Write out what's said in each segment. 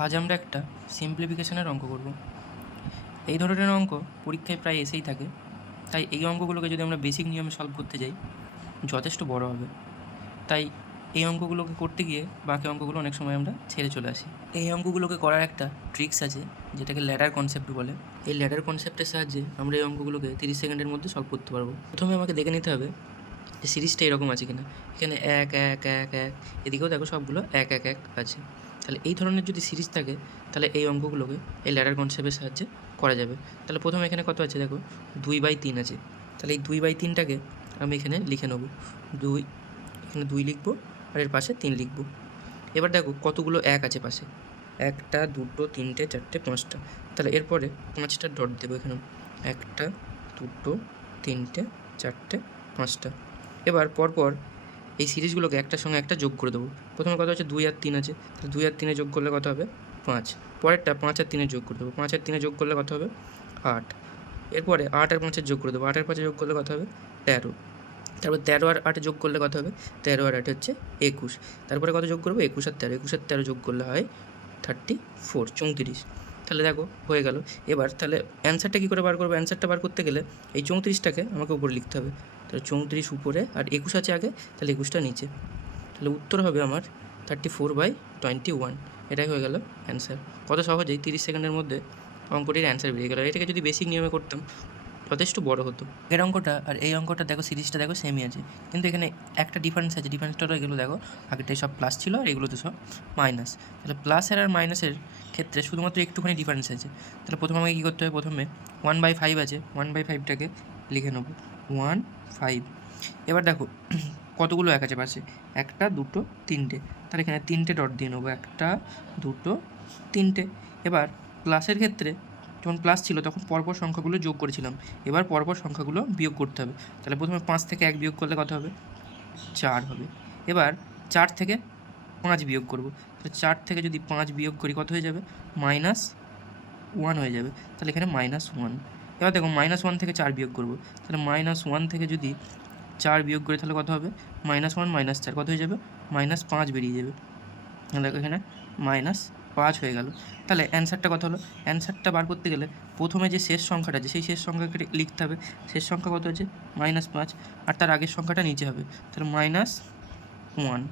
আজ আমরা একটা সিম্পলিফিকেশনের অঙ্ক করব। এই ধরনের অঙ্ক পরীক্ষায় প্রায় এসেই থাকে, তাই এই অঙ্কগুলোকে যদি আমরা বেসিক নিয়মে সলভ করতে যাই যথেষ্ট বড় হবে। তাই এই অঙ্কগুলোকে করতে গিয়ে বাকি অঙ্কগুলো অনেক সময় আমরা ছেড়ে চলে আসি। এই অঙ্কগুলোকে করার একটা ট্রিক্স আছে, যেটাকে ল্যাডার কনসেপ্ট বলে। এই ল্যাডার কনসেপ্টের সাহায্যে আমরা এই অঙ্কগুলোকে 30 সেকেন্ডের মধ্যে সলভ করতে পারবো। প্রথমে আমাকে দেখে নিতে হবে যে সিরিজটা এরকম আছে কিনা। এখানে 1 1 1 1, এদিকেও দেখো সবগুলো 1 1 1 আছে। তাহলে এই ধরনের যদি সিরিজ থাকে তাহলে এই অঙ্কগুলোকে এই ল্যাডার কনসেপ্টের সাহায্যে করা যাবে। তাহলে প্রথমে এখানে কত আছে দেখো, 2/3 আছে। তাহলে এই 2/3টাকে আমি এখানে লিখে নেব। 2, এখানে 2 লিখবো আর এর পাশে 3 লিখবো। এবার দেখো কতগুলো 1 আছে পাশে, 1টা 2টো 3টে 4টে 5টা। তাহলে এরপরে 5টা ডট দেবো এখানে, 1টা 2টো 3টে 4টে 5টা। এবার পরপর এই সিরিজগুলোকে একটার সঙ্গে একটা যোগ করে দেবো। প্রথমে কত হচ্ছে 2 আর 3 আছে, তাহলে 2 আর 3 যোগ করলে কত হবে 5। পরেরটা 5 আর 3 যোগ করে দেবো, 5 আর 3 যোগ করলে কত হবে 8। এরপরে 8 আর 5 যোগ করে দেবো, 8 আর 5 যোগ করলে কত হবে 13। তারপর 13 আর 8 যোগ করলে কত হবে, 13 আর 8 হচ্ছে 21। তারপরে কত যোগ করবো 21 আর 13, 21 আর 13 যোগ করলে হয় 34, 34। তাহলে দেখো হয়ে গেল। এবার তাহলে অ্যান্সারটা কী করে বার করবো? অ্যান্সারটা বার করতে গেলে এই 34টাকে আমাকে উপরে লিখতে হবে। তাহলে 34 উপরে আর 21 আছে আগে, তাহলে 21টা নিচে। তাহলে উত্তর হবে আমার 34/21। এটাই হয়ে গেল অ্যান্সার। কত সহজেই 30 সেকেন্ডের মধ্যে অঙ্কটির অ্যান্সার বেরিয়ে গেল। এটাকে যদি বেসিক নিয়মে করতাম যথেষ্ট বড় হতো। এর অঙ্কটা আর এই অঙ্কটা দেখো, সিরিজটা দেখো সেমই আছে, কিন্তু এখানে একটা ডিফারেন্স আছে। ডিফারেন্সটা হলো এগুলো দেখো, আগেরটাই সব প্লাস ছিল আর এগুলোতে সব মাইনাস। তাহলে প্লাসের আর মাইনাসের ক্ষেত্রে শুধুমাত্র একটুখানি ডিফারেন্স আছে। তাহলে প্রথমে আমাকে কী করতে হবে, প্রথমে 1/5 আছে, 1/5টাকে লিখে নেব 1/5। এবার দেখো কতগুলো 1 আছে পাশে, 1টা 2টো 3টে। তাহলে এখানে 3টে ডট দিয়ে নেবো, 1টা 2টো 3টে। এবার প্লাসের ক্ষেত্রে যখন প্লাস ছিল তখন পরপর সংখ্যাগুলো যোগ করেছিলাম, এবার পরপর সংখ্যাগুলো বিয়োগ করতে হবে। তাহলে প্রথমে 5 থেকে 1 বিয়োগ করলে কত হবে 4 হবে। এবার 4 থেকে 5 বিয়োগ করব। তাহলে 4 থেকে যদি 5 বিয়োগ করি কত হয়ে যাবে, -1 হয়ে যাবে। তাহলে এখানে -1। এবার দেখো -1 থেকে 4 বিয়োগ করব। তাহলে -1 থেকে যদি 4 বিয়োগ করি তাহলে কত হবে, -1 -4 কত হয়ে যাবে, -5 বেরিয়ে যাবে। দেখো এখানে -5 হয়ে গেল। তাহলে অ্যান্সারটা কত হলো? অ্যান্সারটা বার করতে গেলে প্রথমে যে শেষ সংখ্যাটা আছে সেই শেষ সংখ্যাকে লিখতে হবে। শেষ সংখ্যা কত আছে, -5, আর তার আগের সংখ্যাটা নিচে হবে। তাহলে -1।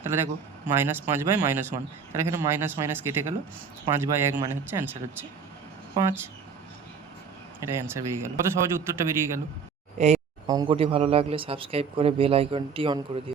তাহলে দেখো -5/-1, তাহলে এখানে মাইনাস মাইনাস কেটে গেল, 5/1 মানে হচ্ছে অ্যান্সার হচ্ছে 5। এটাই অ্যান্সার বেরিয়ে গেল। কত সহজে উত্তরটা বেরিয়ে গেল। এই অঙ্কটি ভালো লাগলে সাবস্ক্রাইব করে বেল আইকনটি অন করে দিও।